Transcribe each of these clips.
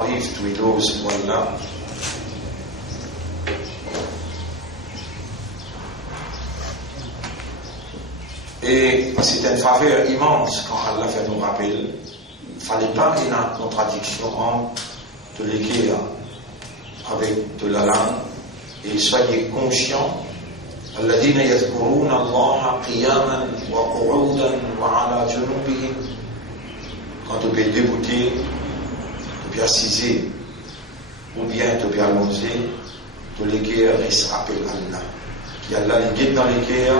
arrive Twido ce mois-là. Et c'est une faveur immense quand Allah fait nous rappeler. Il ne fallait pas qu'il y ait une contradiction entre de l'équerre avec de la langue. Et soyez conscients. الذين يذكرون الله قياما وقعودا وعلى جنوبهم. Quand tu peux débouter, tu peux assiser, ou bien tu peux allonger, tu l'équerre reste rappel Allah. Qui Allah il guide dans l'équerre,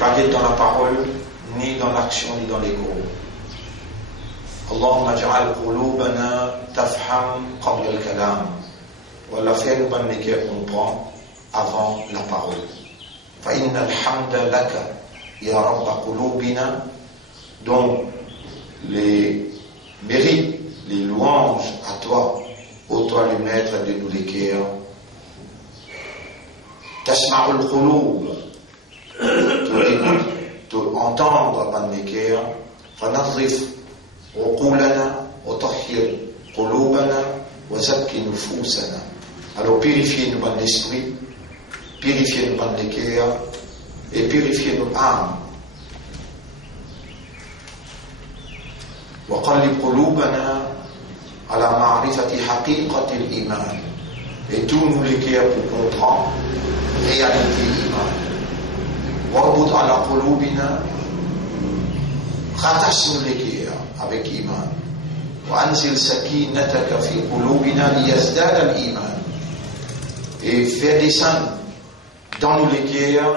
pas guide dans la parole, ni dans l'action, ni dans les mots. Allahumma ja'al qulubana tafham qabla al-kalam. Voilà, fais-nous bonne l'équerre comprend avant la parole. فإن الحمد لك يا رب قلوبنا. Donc les mérites, les louanges à toi, ô toi le maître de nous l'équerre. Tasma'ul qulub, tu écoutes, tu entendre par l'équerre. فنظف عقولنا وطهر قلوبنا وزكي نفوسنا. Alors purifiez nous par l'esprit, purifiez nous par l'équerre et purifiez nos âmes. وقلب قلوبنا على معرفة حقيقة الإيمان. Et tout nous l'équerre pour comprendre réalité iman. واربط على قلوبنا, rattache-nous l'équerre avec iman. وأنزل سكينتك في قلوبنا ليزداد الإيمان. Et fais descendre dans nous l'équerre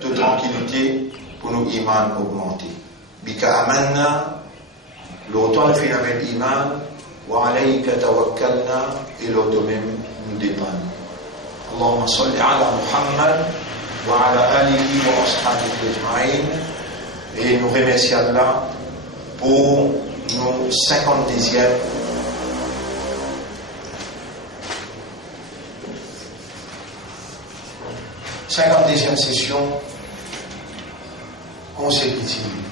de tranquillité pour nous iman augmenter. Bika amanna, l'automne phénomène iman, wa alayka tawakkalna, et l'automne même nous dépanne. Allahumma salli ala Muhammad wa ala alihi wa ashabihi ajma'in. Et nous remercions Allah pour nos 52e session consécutive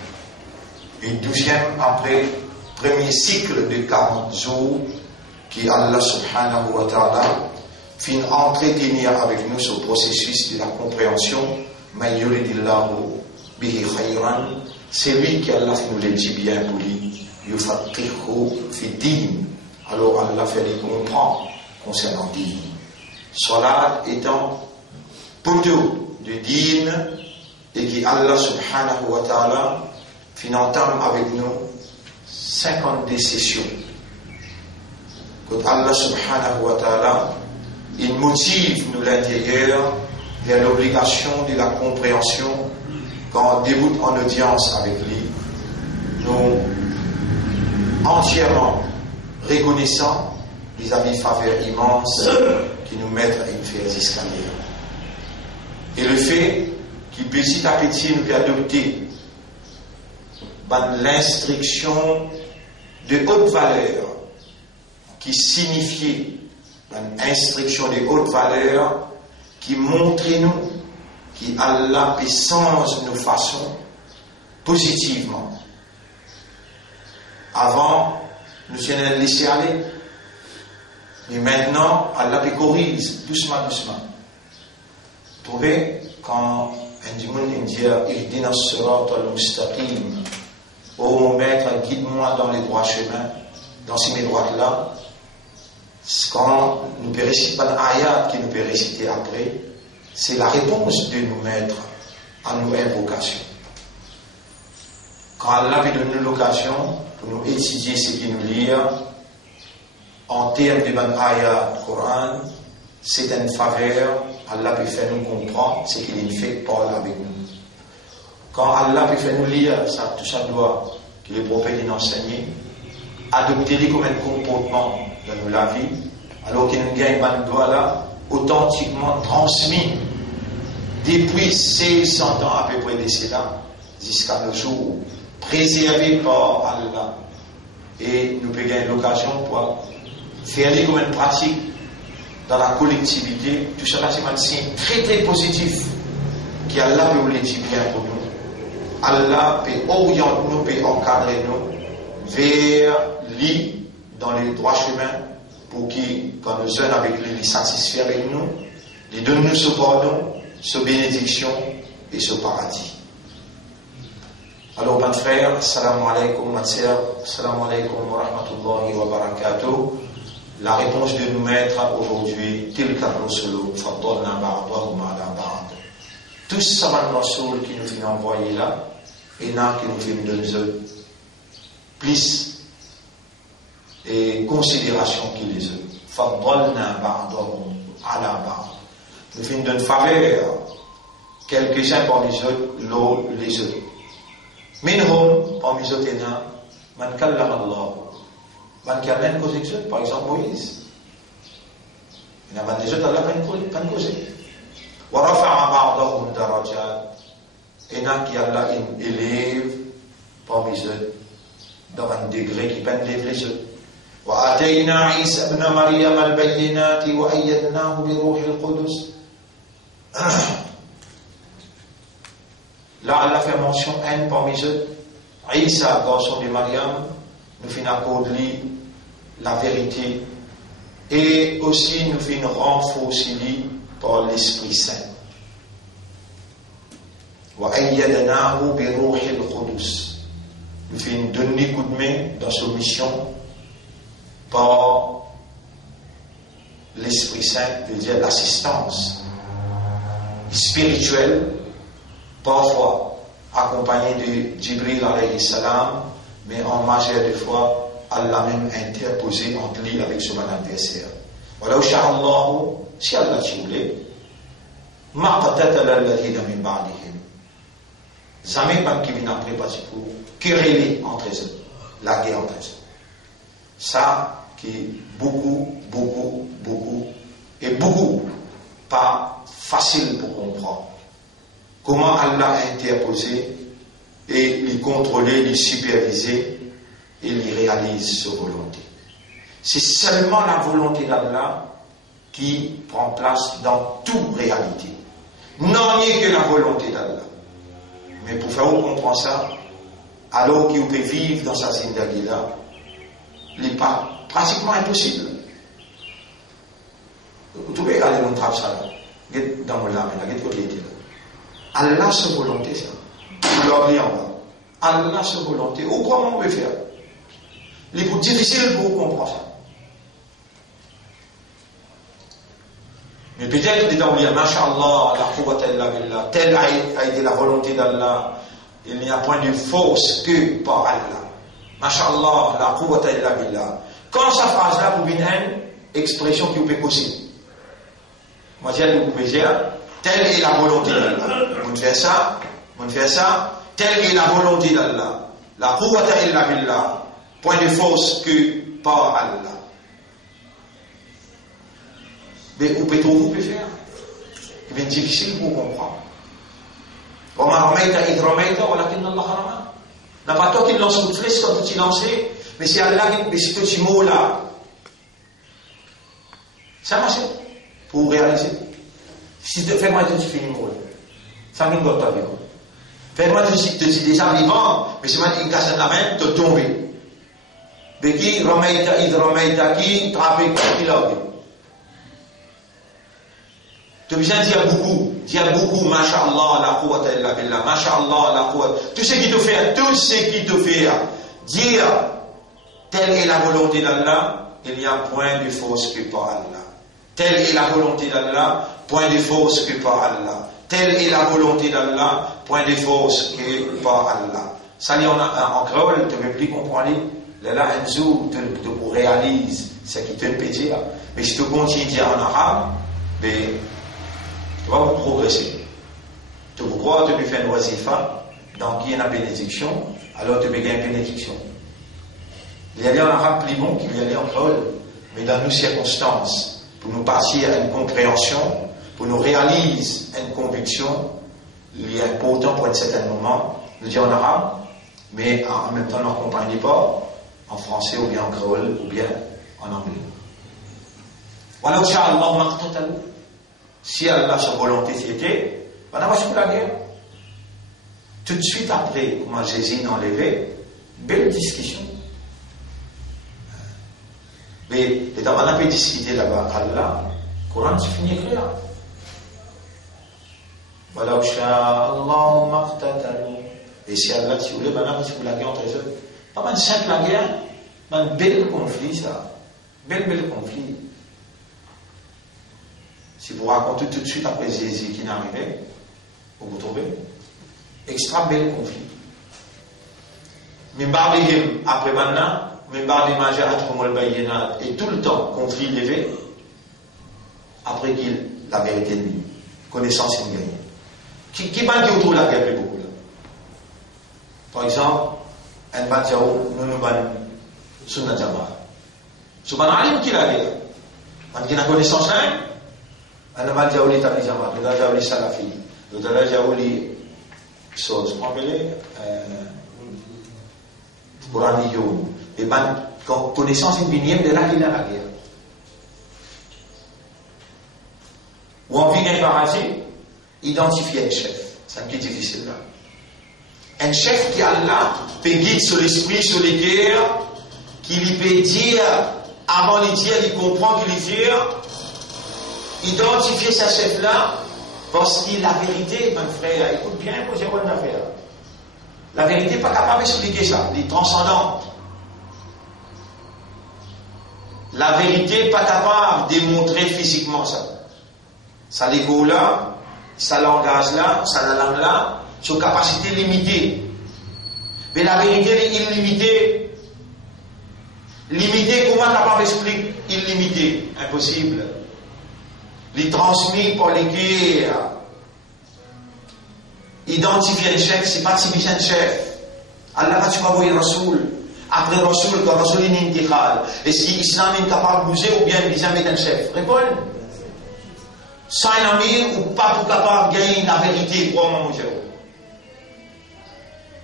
et 12e après premier cycle de 40 jours qui Allah subhanahu wa ta'ala fin entretenir avec nous ce processus de la compréhension. Man yuridillahu bihi khayran, c'est lui qui Allah nous le dit bien pour lui, yufaqihu fi din. Alors Allah fait les comprendre concernant din. Salat étant poteau de din et qui Allah subhanahu wa ta'ala fin entame avec nous 52 sessions. Quand Allah subhanahu wa ta'ala il motive nous l'intérieur vers l'obligation de la compréhension. Quand on débute en audience avec lui, nous entièrement reconnaissants vis-à-vis faveur immense qui nous mettent à une faire escalier. Et le fait qu'il petit à petit nous adopter l'instruction de haute valeur qui signifiait une instruction de haute valeur qui montrait nous qui Allah peut changer nos façons positivement. Avant, nous sommes laissés aller. Mais maintenant, Allah peut corriger doucement, doucement. Vous trouvez, quand un dimanche dit Ihdina as-sirat al-mustaqim, ô mon maître, guide-moi dans les droits chemins, dans ces droites-là. Quand nous pouvons réciter un ayat qui nous peut réciter après, c'est la réponse de nous mettre à nos invocations. Quand Allah veut donner l'occasion pour nous étudier ce qu'il nous lit en termes de ban ayat du Coran, c'est une faveur. Allah peut faire nous comprendre ce qu'il fait parler avec nous. Quand Allah peut faire nous lire, ça, tout ça doit que les prophètes nous enseignent, adopter comme un comportement dans la vie, alors qu'il nous gagne un doigt là, authentiquement transmis depuis 600 ans à peu près décédant jusqu'à nos jours, préservé par Allah. Et nous pouvons gagner l'occasion pour faire les comme une pratique dans la collectivité. Tout cela c'est un signe très très positif qui Allah peut le dire bien pour nous. Allah peut orienter nous, peut encadrer nous vers lui dans les droits chemins besoin avec lui, il satisfait avec nous, il donne nous ce pardon, ce bénédiction et ce paradis. Alors, mon frère, assalamu alaikum, ma sœur, assalamu alaikum wa rahmatullahi wa barakatuh. La réponse de nos maîtres aujourd'hui, tilka rusulu faddalna ba'dahum ala ba'd. Tous ces rasul qui nous viennent envoyer là, et là qui nous viennent donner plus et considération qu'ils les ont. Faddalna ba'dahum ala ba'd. Nous viennent d'une faveur, quelques-uns parmi les autres. Minhum, parmi les autres, man kallama Allah. Man qui a rien causé que ça, par exemple Moïse. Il y a des autres, Allah n'a pas causé. Wa rafa'a ba'dahum darajat. Et il y a qui Allah élève parmi les autres dans un degré qui peine les autres. Wa atayna Isa ibn Maryam al-bayyinati wa ayyadnahu bi ruhil qudus. Là, Allah fait mention un parmi eux. Isa, garçon de Mariam, nous finissons accorder la vérité et aussi nous finissons renforcer par l'Esprit Saint. Wa ayyadnahu bi ruhil qudus. Nous finissons donner coup de main dans cette mission par l'Esprit Saint, veut dire l'assistance spirituelle, parfois accompagné de Jibril alayhi salam, mais en majeure de fois, Allah même interposé entre lui avec son adversaire. Voilà, Inch'Allah, si Allah voulait, ma qatatala alladhina min ba'dihim. Jamais pas qui vient après parce pour quereller entre eux, la guerre entre eux. Ça qui est beaucoup pas facile pour comprendre. Comment Allah a interposé et les contrôler, les superviser et les réalise sa volonté. C'est seulement la volonté d'Allah qui prend place dans toute réalité. Non, il n'y a que la volonté d'Allah. Mais pour faire comprendre ça, alors qu'il peut vivre dans sa zindagi-là, il n'est pas pratiquement impossible. Vous pouvez aller dans le travail, ça, dans mon âme, là, Allah sa volonté, ça. Vous l'oubliez en bas. Allah sa volonté. Ou comment on peut faire? Il est plus difficile pour comprendre ça. Mais peut-être que dans le Masha'Allah, la quwwata illa billah, telle a été la volonté d'Allah, il n'y a point de force que par Allah. Masha'Allah, la quwwata illa billah. Quand sa phrase-là vous vient une expression qui vous peut causer. Moi, vous pouvez dire, telle est la volonté d'Allah. Vous faites ça, telle est la volonté d'Allah. La quwwata illa billah, point de force que par Allah. Mais vous pouvez faire. C'est difficile pour comprendre. N'a pas toi qui lance une flèche quand tu lances, mais c'est Allah qui c'est petit mot là. Ça marche pour réaliser. Si tu fais moi tout fini mot, ça ne doit pas bien. Fais-moi tout déjà vivant, mais c'est moi qui casse la main, tu tombes. Mais qui remet qui trappe qui l'a vu. Tu as besoin de dire beaucoup, Masha'Allah, la quwwata illa billah, Masha'Allah, la quwwata. Tout ce qui te fait, dire, telle est la volonté d'Allah, il n'y a point de force que par Allah. Telle est la volonté d'Allah, point de force que par Allah. Telle est la volonté d'Allah, point de force que par Allah. Ça, il y en a en créole, tu ne peux plus comprendre. Là, un jour, tu réalises ce qui te peut dire. Mais si tu continues à dire en arabe, ben, tu vas progresser. Tu peux croire que tu peux faire une wazifa, donc il y a une bénédiction, alors tu peux gagner une bénédiction. Il y a en arabe plus bon qu'il y a en créole, mais dans nos circonstances, pour nous passer à une compréhension, pour nous réaliser une conviction, il est important pour un certain moment de dire en arabe, mais en même temps, on n'accompagne pas en français ou bien en créole ou bien en anglais. Voilà, Inch'Allah, si Allah sa volonté c'était, on va sur la guerre. Tout de suite après, comment Jésus enlevé, belle discussion. Mais dans on peut discuter là-bas, Allah, le Coran, c'est fini écrire. Voilà, Allahumma qtatalu. Et si Allah, si vous voulez, maintenant, si vous la guerre entre eux, pas mal simple la guerre, mais un bel conflit, ça. Bel conflit. Si vous racontez tout de suite après Jésus qui est arrivé, vous trouvez extra bel conflit. Mais après maintenant, et tout le temps, conflit levé, après qu'il la vérité de lui, connaissance une gagne. Qui va dire autour de la guerre plus beaucoup là? Par exemple, un bâtiment, nous ban sunna jama. Subhanallah qui la guerre. Quand il a connaissance là, un bâtiment les tabli jama, le bâtiment les salafi, le bâtiment les choses, on appelle Quraniyo. Et connaissance une binième de là qu'il a la guerre. Ou on vient parasite, identifier un chef. C'est un peu difficile là. Un chef qui a là, peut guider sur l'esprit, sur les guerres, qui lui peut dire, avant de dire, il comprend qu'il lui dit, identifier ce chef-là, parce que la vérité, mon frère, écoute bien, j'ai bonne affaire. La vérité n'est pas capable d'expliquer ça, elle est transcendante. La vérité n'est pas capable de démontrer physiquement ça. Ça l'ego là, ça langage là, ça la langue là, sa capacité limitée. Mais la vérité est illimitée. Limitée, comment capable d'expliquer illimité? Impossible. Les transmis par les guerres. Identifier un chef, c'est pas typique un chef. Allah va tu vas voir Rasoul. Après Rasoul, quand Rasoul est intégrale. Est-ce que l'islam est capable de bouger ou bien il jamais un chef? Réponds. Sans un ami ou pas pour capable de gagner la vérité pour mon Dieu.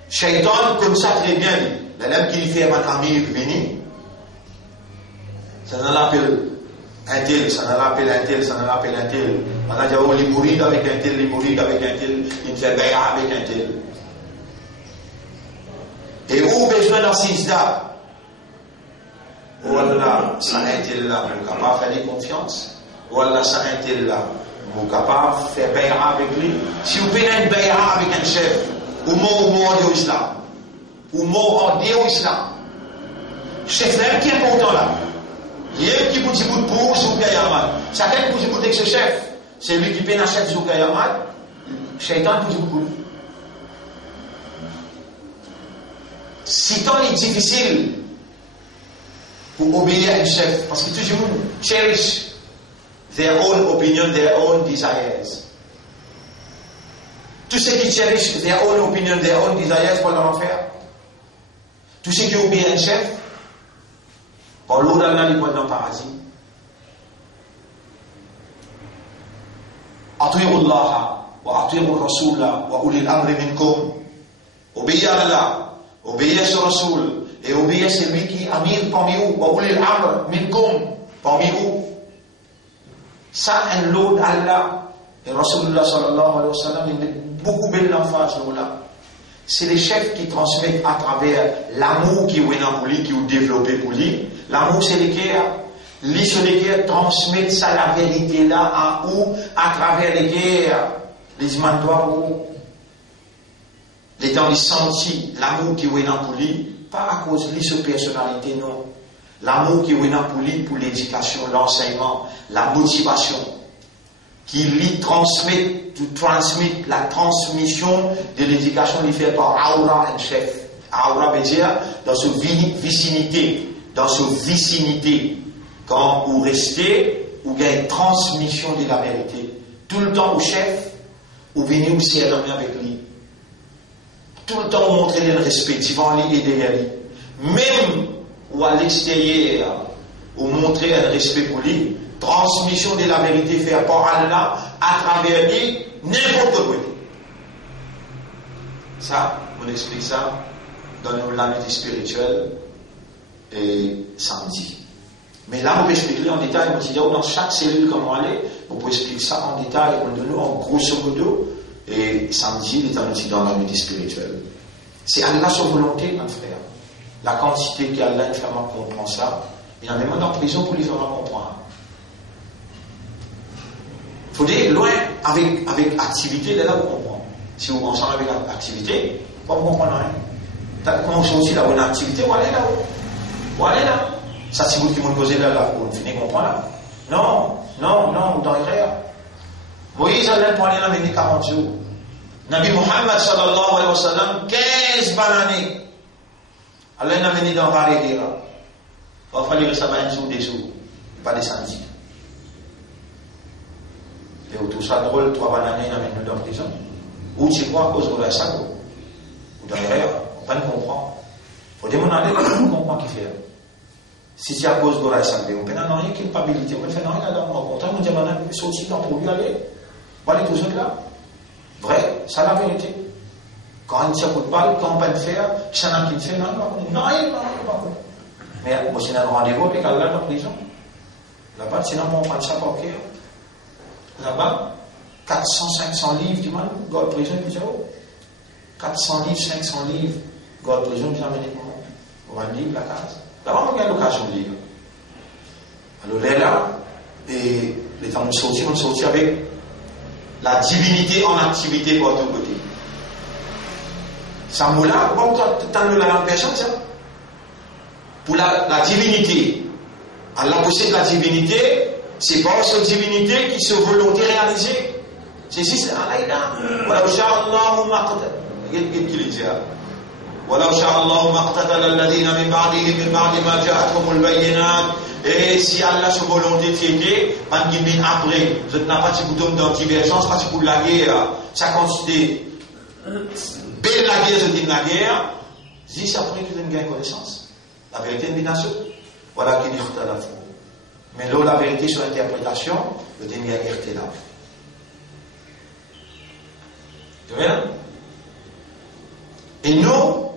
Shaitan, comme ça très bien, l'homme qui fait un ami venu, ça n'en appelle un tel, ça n'en appelle un tel, ça n'en appelle un tel. Maintenant, il y a les mourides avec un tel, les mourides avec un tel, il fait bay'a avec un tel. Et où besoin d'un sisda? Voilà, ça un tel là, vous capable de faire confiance. Voilà, ça un tel là, vous capable de faire bay'a avec lui. Si vous faites un bay'a avec un chef, ou mot au islam, ou mot en au islam, chef là qui est important là. Il y a qui vous dit pour Zoukayamat. Chacun qui vous dit avec ce chef, c'est lui qui paye la chef Zoukayamat. Shaitan vous dit pour. Si tant est difficile pour obéir à un chef, parce que tout le monde cherish their own opinion, their own desires. Tous ceux qui cherish their own opinion, their own desires, quoi leur en faire? Tous ceux qui obéissent à un chef, par l'eau d'Allah, ils vont dans le paradis. Ati'u Allah wa ati'u Rasulah wa ulil amri minkum. Obéissez à Allah, obéissez au Rasoul et obéissez celui qui est amir parmi vous, wa ulil amr minkum parmi vous. Ça, un lot d'Allah et Rasulullah sallallahu alayhi wa sallam, il met beaucoup belle l'emphase là. C'est les chefs qui transmettent à travers l'amour qui est pour lui, qui est développé pour lui. L'amour, c'est l'équerre. Les sur l'équerre transmettent ça, la vérité là, à où? À travers l'équerre. Les mandois où? Les dans les sentis, l'amour qui est pour lui, pas à cause de lui, sa personnalité, non. L'amour qui est pour lui, pour l'éducation, l'enseignement, la motivation. Qui lui transmet, la transmission de l'éducation lui fait par aura un chef. Aura veut dire dans sa vicinité, quand vous restez, vous gagnez une transmission de la vérité. Tout le temps au chef, vous venez aussi à dormir avec lui. Tout le temps vous montrez le respect devant lui et derrière lui. Même ou à l'extérieur, vous montrez un respect pour lui. Transmission de la vérité faite par Allah à travers lui, n'importe quoi. Ça, on explique ça dans l'amitié spirituelle et samedi. Mais là, on peut expliquer en détail, on dit dans chaque cellule comment aller, on peut expliquer ça en détail, on donne en grosso modo, et samedi, il est dans l'amitié spirituelle. C'est Allah sa volonté, mon frère. La quantité qu'Allah vraiment comprend ça, Il y en a même en prison pour les faire comprendre. Il faut dire, loin avec activité, là vous comprenez. Si vous ensemble avec l'activité, vous ne comprenez rien. Comment vous aussi là où une activité, vous allez là-haut. Vous allez là. Ça, c'est vous qui m'ont posé là, vous finissez de comprendre là. Non, vous n'en rien. Moïse allait pour aller là, mais 40 jours. Nabi Muhammad sallallahu alayhi wa sallam, 15 bananes. Allah n'a mené dans Varédé là. Il va falloir que ça va un jour des jours, pas des samedis. Et tout ça drôle, 3 bananes, il amène nous dans la prison. Ou tu crois à cause de la sago. Ou derrière, on ne peut pas comprendre. Il faut demander qu'on comprend qui fait. Si c'est à cause de la sago, on ne peut pas rien culpabilité, on ne peut faire rien là-dedans. Au contraire, on dit, on a sorti dans pour lui aller. On va aller tous là. Vrai, c'est la vérité. Quand on ne tire pas de balle, quand on ne peut pas faire, qui s'en a qui le fait, non, pas. Mais moi, c'est un rendez-vous avec Allah dans la prison. Là-bas, sinon, on prend ça pour cœur. Là-bas, 400-500 livres, du mal, God prison, il dit, oh, 400 livres, 500 livres, God prison, il dit, amenez comment? On va lire la case. Là-bas, on a l'occasion de lire. Alors là, et les temps on sortit avec la divinité en activité pour tout côté. Ça m'a là, bon, t'as la langue personne, ça. Pour la divinité, Allah possède la divinité, c'est pas cette divinité qui se volonté réalisée. C'est si c'est Allah là. Voilà, Inch'Allah, qu'est-ce qu'il dit là? Voilà, Inch'Allah, maqtatal alladhina min ba'dihi min ba'di ma ja'atuhumul bayyinat. Et si Allah se volonté t'aider, man dit après, je n'ai pas de bouton dans divergence, pas pour la guerre, ça consiste belle la guerre, je dis la guerre, dis après que tu ne gagnes connaissance. La vérité est une bination. Voilà qui dit la foi. Mais là, la vérité sur l'interprétation, le dernier est là. Tu vois? Et nous,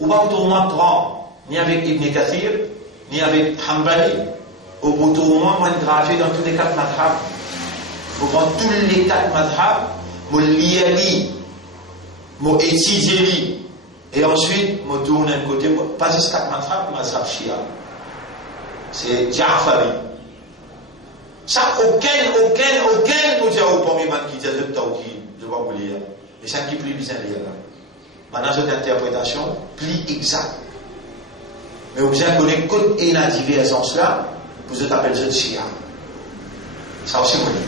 on va autour prendre, ni avec Ibn Kathir, ni avec Hanbali, au bout au moins, on va graver dans tous les 4 madhab. On prend tous les 4 madhab, on lit, on étudie, et ensuite, on tourne d'un côté, pas juste 4 madhab, madhab Shia. C'est Ja'fari. Ça, aucun, nous dire au premier man qui dit le Tawki, je vais vous lire. Mais c'est un qui plus bien lire là. Maintenant, cette interprétation, plus exacte. Mais vous avez connu code et la divergence là, vous êtes appelé le Shia. Ça aussi, vous dites.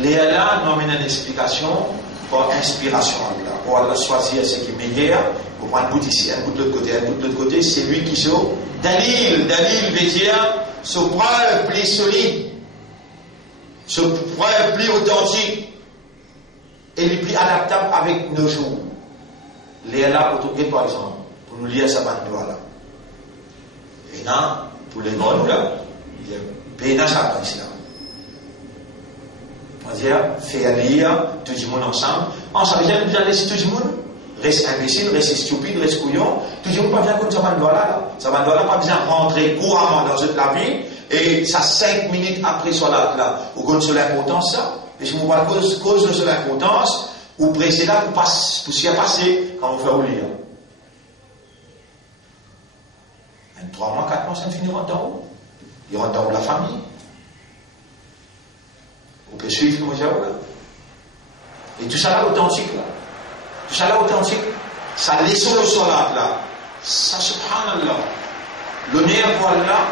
Les Allah nous amènent une explication par inspiration Allah. Pour Allah choisir ce qui est meilleur, pour prendre un bout ici, un bout de l'autre côté, un bout de l'autre côté, c'est lui qui sauve. Dalil veut dire, ce preuve plus solide, ce preuve plus authentique, et le plus adaptable avec nos jours. Les Allah autour par exemple, pour nous lire sa bande là. Et là, pour les bonnes là, il y a bien ça comme ça. On va dire, faire lire tout le monde ensemble. Ça veut dire que vous allez laisser tout le monde, reste imbécile, reste stupide, reste couillon. Tout le monde pas bien comme ça bande là. Ça bande là, pas besoin de rentrer couramment dans cette la vie. Et ça 5 minutes après soit là, vous connaissez sur l'importance ça. Et si vous voyez cause de cette importance, ou pressez là pour s'y passer quand vous faites lire. 3 mois, 4 mois, ça finit en temps. Il rentre dans la famille. On peut suivre comme ça là. Et tout ça là authentique là. Tout ça là authentique. Ça laisse le solat là. Ça subhanallah. L'honneur pour Allah.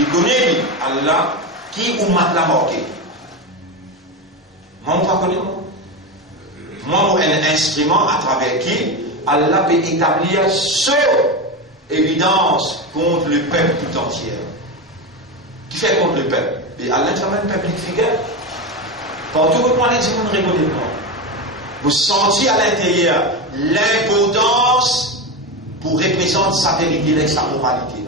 Il connaît Allah qui ou mat la marqué. Moi, on ne connaît pas. Moi, un instrument à travers qui Allah peut établir ce évidence contre le peuple tout entier. Qui fait contre le peuple? Et Allah est un peuple qui figure. Partout où vous parlez, vous ne rigolez pas. Vous sentez à l'intérieur l'importance pour représenter sa vérité et sa moralité.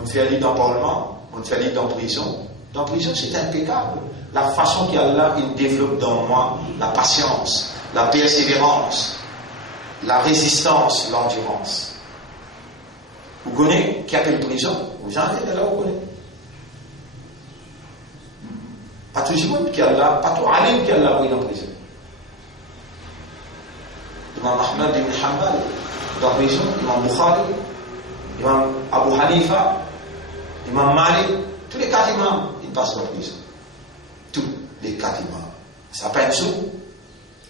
On fait lire dans le Parlement, on fait lire dans la prison. Dans la prison, c'est impeccable. La façon qu'Allah il développe dans moi la patience, la persévérance, la résistance, l'endurance. Vous connaissez qui appelle prison? Vous en avez là, vous connaissez. Pas tout le monde qui a là, pas tout le alim qui a là, oui, dans la prison. Imam Ahmad ibn Hanbal, dans la prison, Imam Bukhari, Imam Abu Hanifa, Imam Malik, tous les 4 imams, ils passent en prison. Tous les 4 imams. Ça peut être sous.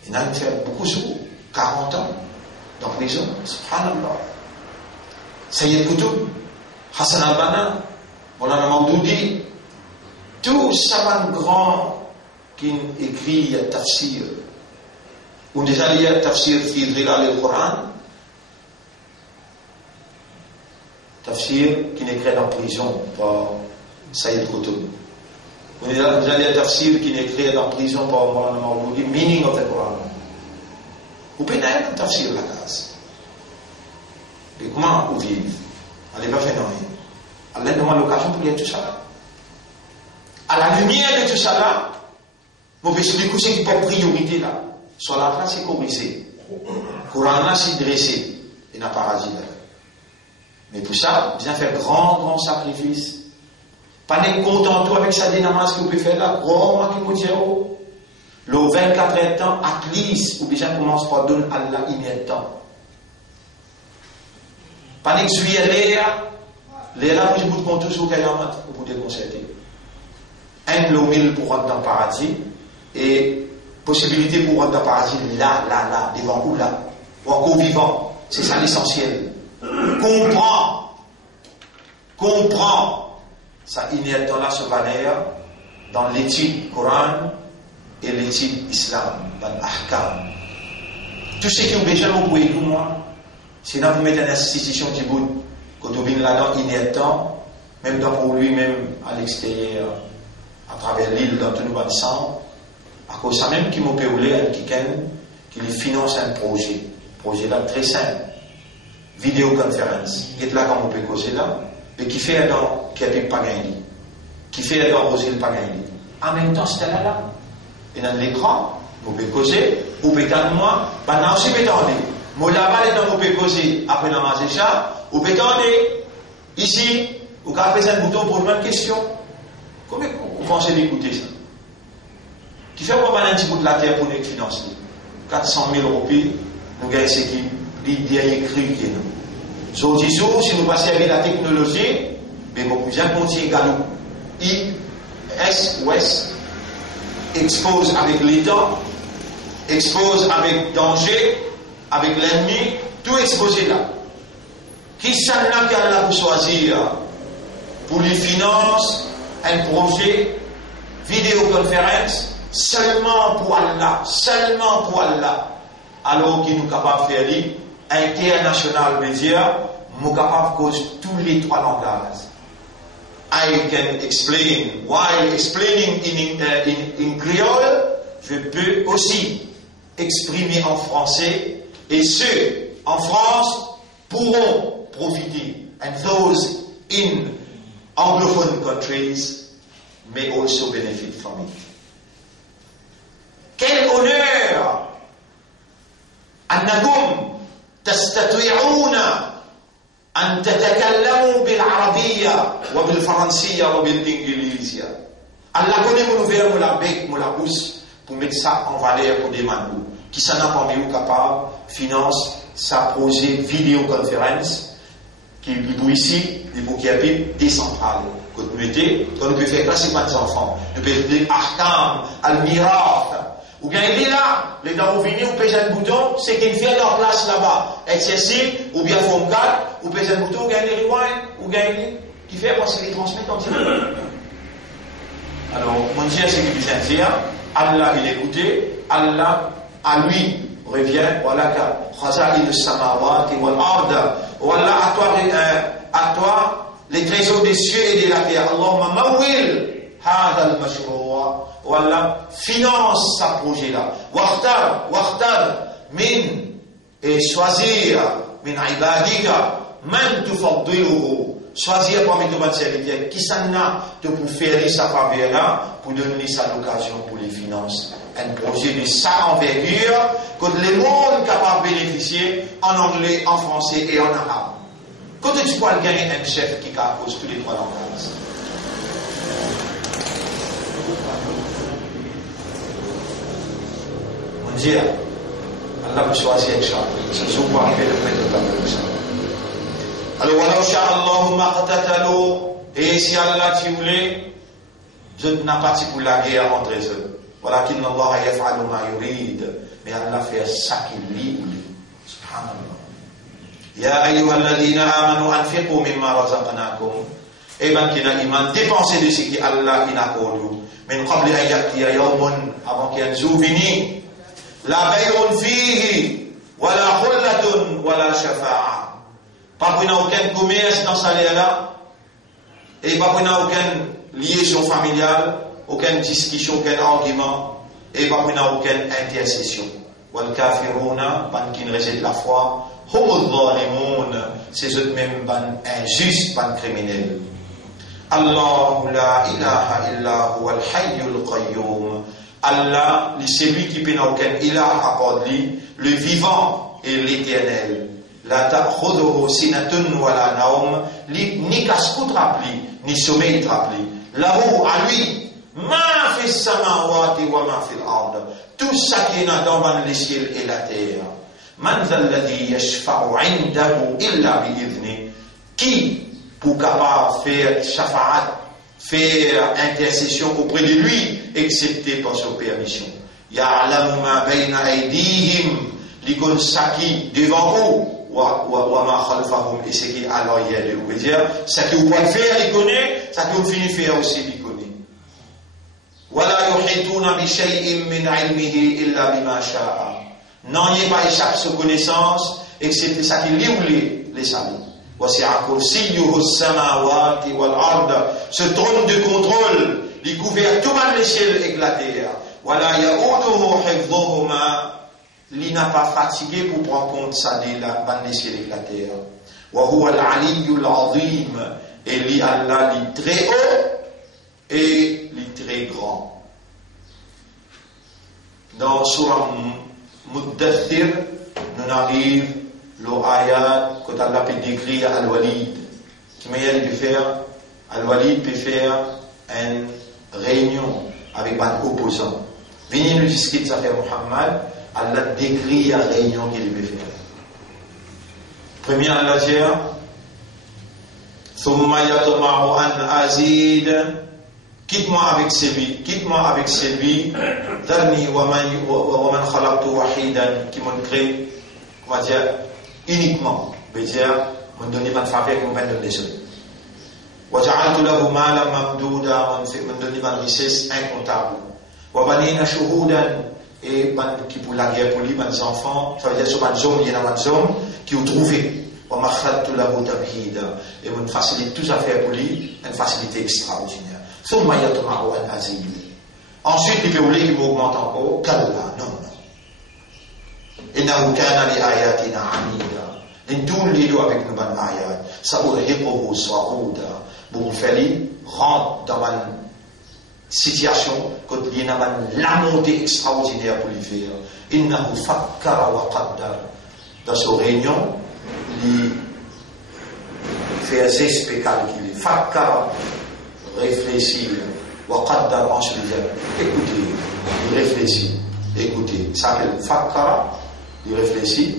Il y en a qui fait beaucoup sous, 40 ans, en prison. Subhanallah. Sayyid Qutb, Hassan al-Banna, Moulana Mawdoudi, tous savants grands qui écrivent le tafsir, ou déjà il y a le tafsir fi dhilal al-Qur'an, tafsir qui est écrit en prison par Sayyid Qutb. Ou déjà il y a le tafsir qui est écrit en prison par Moulana Mawdoudi, meaning of the Quran. Vous pouvez d'ailleurs un tafsir la case. Et comment vous vivez? Allez pas faire rien. Allah demande l'occasion pour dire tout ça là. À la lumière de tout ça là, vous pouvez expliquer ce qui est priorité là. Soit la classe c'est corrigé. Coran là c'est dressé. Il n'a pas rasé là. Mais pour ça, bien faire grand sacrifice. Pas d'être content toi avec sa dénamas que vous pouvez faire là. Grand qui vous dit le 24 heures de temps, at least, ou bien commence par donner à Allah une heure de temps. Pas d'exuyer les là, je vous compte tous au Kayamat, vous pouvez concerter. Un le mille pour rentrer dans le paradis, et possibilité pour rentrer dans le paradis là, devant ou là, ou encore vivant. C'est ça l'essentiel. Comprends. Ça, une heure de temps là, ce banner, dans l'éthique Coran, et l'éthique islam, dans l'ahkam. Tout ce qui est déjà vous pouvez pour moi, sinon vous mettez une institution qui vous, quand vous venez là-dedans, il y a temps, même dans pour lui-même, à l'extérieur, à travers l'île, dans tout le monde sang, à cause de ça même qui m'a péoulé à Kiken, qui lui finance un projet là très simple, vidéoconférence, qui est là comme on peut causer là, et qui fait dans, qui a pas gagné, qui fait dans Rosil pas gagné. En même temps, c'était là. Et dans l'écran, vous pouvez causer, vous pouvez attendre moi, maintenant aussi vous pouvez attendre. Moi là-bas, vous pouvez causer, après dans ma ça, vous pouvez attendre. Ici, vous pouvez faire un bouton pour une bonne question. Comment vous pensez d'écouter ça? Qui fait qu'on va un petit bout de la terre pour nous financer? 400 000 roupies, nous gagnons ce qui l'idée écrit qui est nous. Aujourd'hui, si nous passons avec la technologie, mais vous pouvez bien continuer galop. I, S, expose avec l'État, expose avec danger, avec l'ennemi, tout exposé là. Qui s'en a qu'à la pour choisir pour les finances, un projet, vidéoconférence, seulement pour Allah, alors qu'il nous capable de faire international média, nous capable de cause tous les 3 langages. I can explain, while explaining in Creole, je peux aussi exprimer en français, et ceux en France pourront profiter, and those in anglophone countries may also benefit from it. Quel honneur! أنكم تستطيعون أن تتكلموا بالعربية وبالفرنسية وبالإنجليزية. Allah connaît mon ouvert, mon la bec, mon la bouche, pour mettre ça en valeur pour des mandous. Qui s'en a parmi vous capable, finance, sa projet vidéoconférence, qui est ici, il faut qu'il y ait décentrale. Quand nous mettez, quand nous pouvons faire classer des enfants, nous pouvons faire Ahkam, Al-Mirath, ou bien il est là, les gens vont venir, ou pèse un bouton, c'est qu'il fait leur place là-bas, excessif, ou bien font 4, ou pèse un bouton, ou bien les rewind, ou bien qui fait parce qu'il les transmet comme ça. Alors, mon Dieu, c'est qu'il dit dire, Allah il écoutait, Allah à lui revient, voilà que Khaza'il samawati wal ard, voilà à toi les trésors des cieux et de la terre. Allahumma mawil hada al-mashru', voilà finance ce projet là. Waqtar min et choisir min ibadika man tufaddiluhu, choisir parmi tes serviteurs qui s'en a de pour faire sa faveur là, pour donner ça l'occasion pour les finances. Un projet de sa envergure que le monde est capable de bénéficier en anglais, en français et en arabe. Quand tu peux gagner un chef qui cause tous les 3 langages. On dit, Allah peut choisir un chat. C'est ce qu'on va arriver le maître de la Alors, walau sha'allahu maqtatalu, et si Allah t'y voulait, je n'ai pas pour la guerre entre eux. Walakin Allah yaf'alu ma yurid, mais Allah fait ça qu'il dit. Subhanallah. Ya ayyuhalladhina amanu anfiqu mimma razaqnakum. Eh ben, qui n'a iman, dépensez de ce qui Allah qui n'a pour nous. Min qabli an ya'tiya yawmun, avant qu'il y ait un jour venu. La bay'un fihi, wa la khullatun, wa la shafa'a. Pas pour aucun commerce dans ce là, et pas pour aucune liaison familiale, aucune discussion, aucun argument, et pas pour aucune intercession. Wal kafiruna, ban qui ne rejette la foi, humud zalimun, c'est eux-mêmes ban injustes, ban criminels. Allah la ilaha illa huwa al-hayyul qayyum. Allah, c'est lui qui peut n'aucun ilah à part lui, le vivant et l'éternel. La ta'khudhuhu sinatun wa la naum, ni casse-cou rappli, ni sommeil rappli. Lahu à lui, ma fi samawati wa ma fi al-ard. Tout ça qui est dans les cieux et la terre. Man dhal ladhi yashfa'u 'indahu illa bi idhni. Qui pour capable faire shafa'at, faire intercession auprès de lui, excepté par sa permission. Ya'lamu ma bayna aydihim, l'icône saki devant vous, wa ma khalfahum, et ce qui est à l'arrière de vous. C'est-à-dire, ce que vous pouvez faire, il connaît, ce que vous finissez faire aussi, il connaît. Wala yuhituna bi shay'in min 'ilmihi illa bima sha'a. Non, il n'y a pas échappé sa connaissance, excepté ce qui lui les salut. Wasi'a kursiyyuhu as-samawati wal-ard. Ce trône de contrôle, il couvert tout mal les cieux et la terre. Wala ya'uduhu hifdhuhuma. Il n'a pas fatigué pour prendre compte ça de la bande des cieux et la terre. Wa huwa al-'aliyyul 'azim. Et lui Allah, lui très haut et lui très grand. Dans Surah Muddathir, nous arrivons l'ayat quand Allah peut décrire Al-Walid. Qui meilleur de faire? Al-Walid peut faire une réunion avec un opposant. Venez nous discuter ça fait Muhammad, Allah décrit la réunion qu'il peut faire. Premier Allah dit Thumma yatma'u an azid. Quitte-moi avec celui, Dharni wa man khalaqtu wahidan, qui m'ont créé, comment dire, uniquement, veut dire, m'ont donné ma faveur comme peine de les autres. Wa ja'altu lahu malan mamduda, m'ont donné ma richesse incontable. Wa banina shuhudan, et qui pour la guerre pour lui, mes enfants, ça veut dire sur mes hommes, il y en a des hommes qui ont trouvé. Wa makhaltu lahu tabhida, et m'ont facilité tout à faire pour lui, une facilité extraordinaire. Ensuite, il peut oublier qu'il m'augmente encore. Kalla, non. Innahu kana li ayatina anida. L'indou lido avec nous ban ayat. Sa'urhiquhu sa'uda. Bon, Feli rentre dans une situation quand il y a la montée extraordinaire pour lui faire. Innahu fakkara wa qaddar. Dans sa réunion, il fait un geste calculé. Fakkara. Réfléchir, wa qaddar ensuite, écoutez, il réfléchit, écoutez, ça s'appelle fakkara, il réfléchit,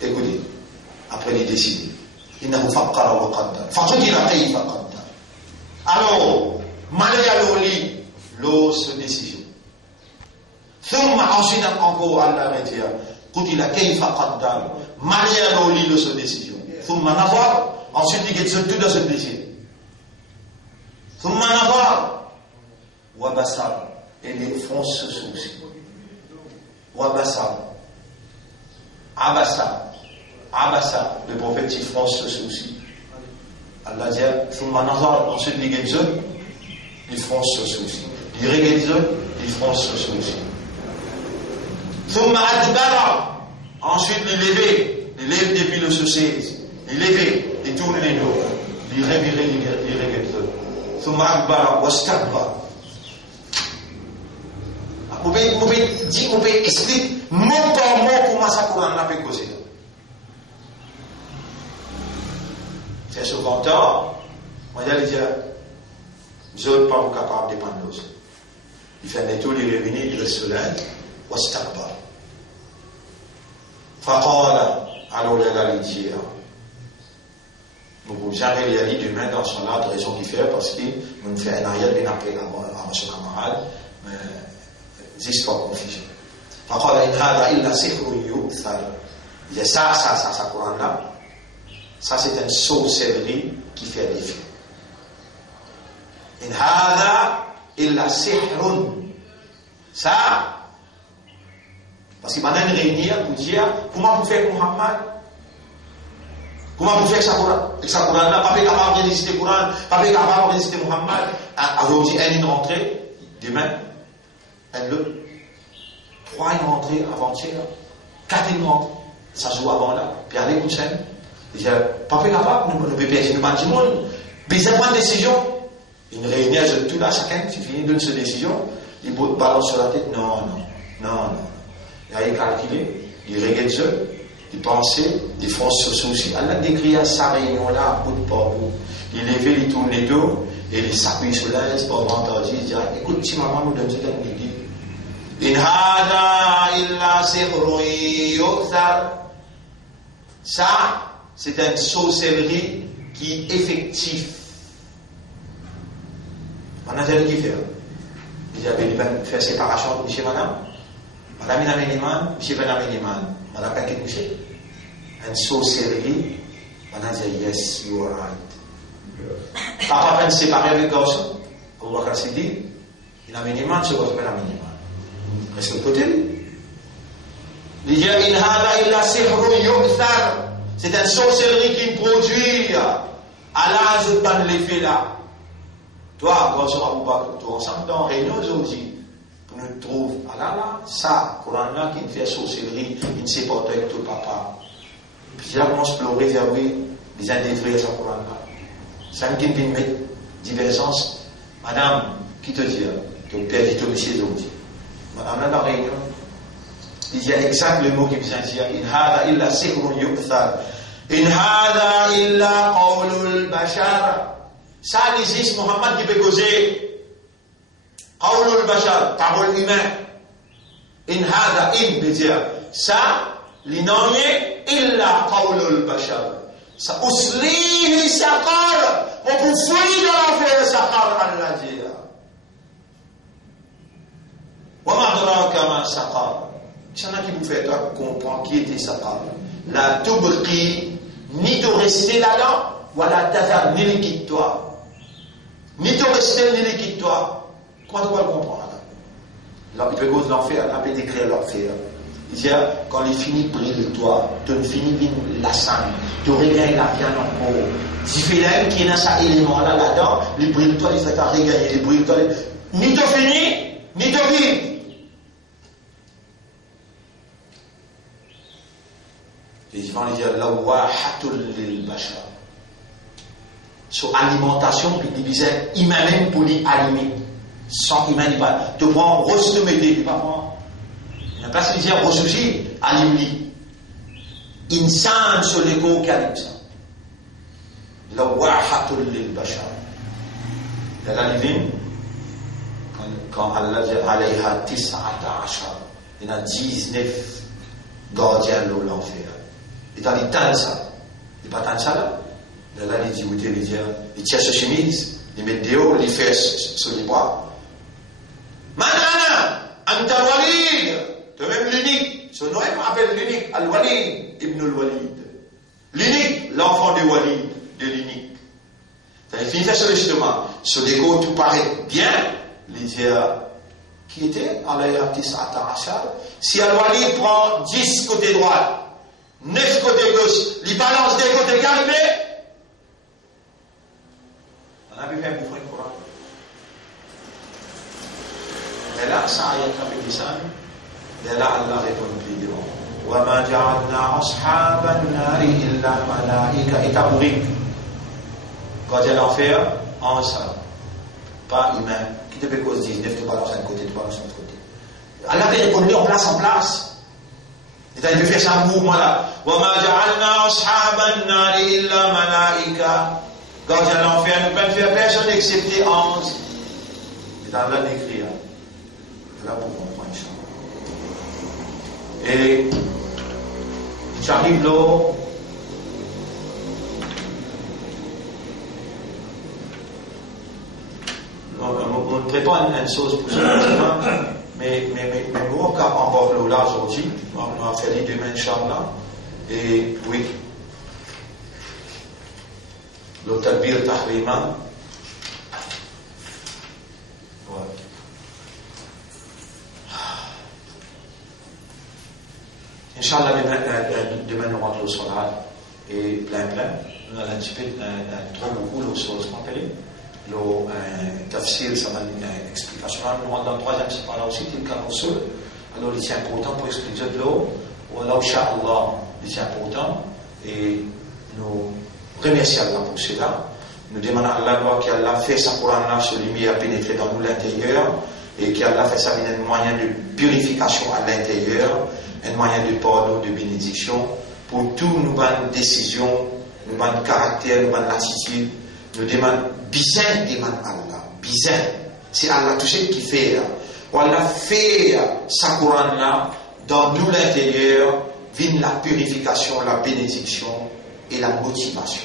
écoutez, après il décide, innahu fakkara wa qaddar, faqudira kayfa qaddar. Alors, malgré l'oli, l'os décision. Thumma ensuite encore Allah va dire, qudira kayfa qaddar, malgré l'oli, l'os décision. Thumma nazar. Ensuite, il y a tout dans ce désir. Thumma nazar. Wa basar. Et les fronces se soucient. Wa basar. Abasa. Abasa. Le prophète, il fronce se soucie. Allah dit, Thumma nazar. Ensuite, il y a les fronces se soucient. Il regarde, les fronces se soucient. Thumma adbara. Ensuite, il lève depuis le souci. Il lève. Il tourne les dos, il révire, il regrette. Thumma akbara wastakbar. Vous pouvez expliquer mot par mot comment ça Coran l'a fait causer. C'est souvent tard. Moi, j'allais dire, je ne suis pas capable de dépendre d'eux. Il fait des tours, il est revenu, il reste là, wastakbar. Faqala, Alors là, il dit, nous ne pouvons jamais les aller demain dans son art de raison qu'il fait parce qu'il nous fait un arrière bien après à son camarade, mais histoires confusion. Par contre, il y a ça, Coran là. Ça, c'est une sorcellerie qui fait des films. In hada illa sihrun. Ça, parce qu'il m'a donné une réunion pour dire comment vous faites Muhammad, comment vous faites ça Coran, et ça Coran là, pas capable de résister Coran, pas capable de résister Muhammad. Aujourd'hui, elle est rentrée, demain, elle le. 3 une rentrée avant-hier, 4 une rentrée, ça joue avant là, puis allez pour chaîne. Il dit, pas capable, nous ne pouvons pas du monde, mais ils prennent une décision. Une réunion de tout là, chacun, tu finis d'une seule décision, il balance sur la tête, non. Il a calculé, il regarde ça, il pensait, il fonce sur souci. Elle a décrit à sa réunion là, bout de par bout. Il levait, il tournait dos, et il s'appuie sur l'aise pour entendre, il dit, écoute, si maman nous donne ça, il dit, in hada illa sihrun yu'thar. Ça, c'est une sorcellerie qui est effective. On a déjà dit faire. Il avait fait séparation de monsieur et madame. Madame est un élément, monsieur est un élément. Madame n'a pas couché. Une sorcellerie. On a dit yes, you are right. Papa vient de séparer avec le garçon. Pour voir qu'elle s'est dit, il a un élément, je ne vois pas un élément. Est-ce que côté il dit in hada illa sihrun yu'thar. C'est une sorcellerie qui produit à l'âge de l'effet là. Toi, quand on va toi ensemble dans réunion aujourd'hui, pour nous trouver, ça, Coran là qui fait sorcellerie, il ne sait pas avec tout papa. Puis là, on se pleurer vers lui, les uns des frères, ça, Coran là. Ça me dit une divergence. Madame, qui te dit, ton père dit tout monsieur aujourd'hui. Madame là, dans la réunion, il y a exact le mot qui vient dire, in hada illa sihrun yu'thar. In hada illa qawlul bashar. Ça existe, Muhammad qui peut causer. Qawlul bashar, parole humaine. In hada, in veut dire, ça, l'inanye, illa qawlul bashar. Ça, uslihi saqar. On peut fouiller dans l'enfer saqar, Allah dit. Wa ma adraka ma saqar. Il y en a qui vous fait comprendre qui était saqar. La tubqi, ni de rester là-dedans, voilà tazar, ni le quitte-toi. Ni te rester, ni les quitte-toi. Comment tu vas le comprendre? Là, il peut cause l'enfer, il peut décrire l'enfer. Il dit, quand il finit de briller toi, tu ne finis la sang, tu regagnes la viande en haut. Si tu fais qui est dans cet élément-là, là-dedans, les brille toi, ils ont regagné, les brille toi, ni te finis, ni te vide. Les vivants, ils disent, la wahatul lil bashar. Sur alimentation, puis il disait, il m'a même pour l'alimenter. Sans qu'il m'a dit pas, tu prends, roste médé, tu pas prendre. Il n'a pas ce qu'il disait, ressuscite, alimenter. Insan sur l'écho qui alime ça. La wahatul lil bashar. La divine, quand Allah dit, alayha tis'ata ashar, il y a 19 gardiens de l'enfer. Et dans les temps ça, il n'y a pas tant de ça là. Là, il dit, il tient sa chemise, il met des hauts, il fait sur les bras. Manana, Anta Walid, toi-même l'unique, son nom m'appelle l'unique, Al-Walid, Ibn al-Walid. L'unique, l'enfant de Walid, de l'unique. Il finit sur le chemin, sur l'égo, tout paraît bien, il dit, qui était, Allah si Al-Walid prend 10 côté droit, 9 côté gauche, il balance des côtés calmés, on a pu faire pour le Coran. Et là, ça a été avec des âmes. Et là, Allah répond plus devant. وَمَا جَعَلْنَا أَصْحَابَ النَّارِ إِلَّا مَلَائِكَةً. Et tabourik. Quand il y a l'enfer, ensemble. Pas humain. Qui te fait cause 19, tu balances d'un côté, tu balances de l'autre côté. Allah te répond en place en place. Et il peut faire ça un mouvement là. وَمَا جَعَلْنَا أَصْحَابَ النَّارِ إِلَّا مَلَائِكَةً. Quand il y a l'enfer, ne peut pas faire personne excepté 11. Et dans là d'écrire. Là pour comprendre ça. Et J'arrive là. On prépare une chose pour ça, mais moi, quand on va là aujourd'hui, on a fait les demain, Inch'Allah, et oui, le Talbir Tahrima, Inch'Allah, demain, nous rentrons au Salat et plein. On a un petit peu trop beaucoup de choses, vous rappelez? Le tafsir, ça m'a une explication. Nous rentrons dans le troisième séparat aussi, qui est le cas seul. Alors, il est important pour expliquer de l'eau. Ou alors, Inch'Allah, il est important. Et nous remercions Allah pour cela. Nous demandons à Allah qu'Allah fait sa Coran-là se limite à pénétrer dans nous l'intérieur et qu'Allah fait ça un moyen de purification à l'intérieur, un moyen de pardon, de bénédiction pour toutes nos bonnes décisions, nos bonnes caractères, nos bonnes attitudes. Nous demandons bizarre, demande Allah. Bizarre. C'est Allah tout ce qui fait. Allah fait sa Coran-là dans nous l'intérieur, vient la purification, la bénédiction et la motivation.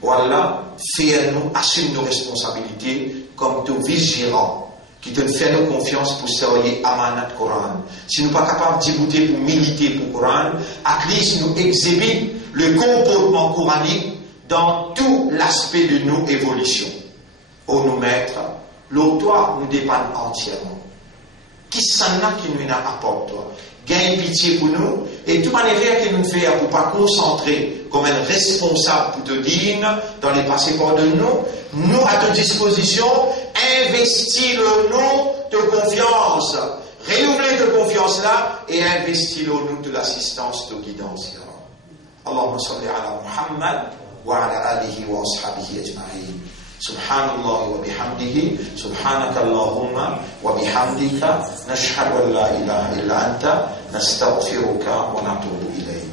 Voilà, faire-nous, assume nos responsabilités comme tout vice-gérant qui te fait nos confiance pour servir Amanat Coran. Si nous ne sommes pas capables d'écouter pour militer pour le Coran, à least nous exhibit le comportement coranique dans tout l'aspect de nos évolutions. Oh nous maîtres, l'autoire nous dépend entièrement. Qui s'en a qui nous apporte toi? Gagne pitié pour nous et toute manière que nous faisons pour ne pas concentrer comme un responsable pour te dire dans les passeports de nous à ta disposition, investis le nous de confiance, renouveler de confiance là et investis le nous de l'assistance, de guidance. Allahumma salli ala Muhammad wa ala alihi wa ashabihi ajma'in. Subhanallah wa bihamdihi, subhanaka Allahumma wa bihamdika, nashhadu an la ilaha illa anta, nastaghfiruka wa natubu ilayk.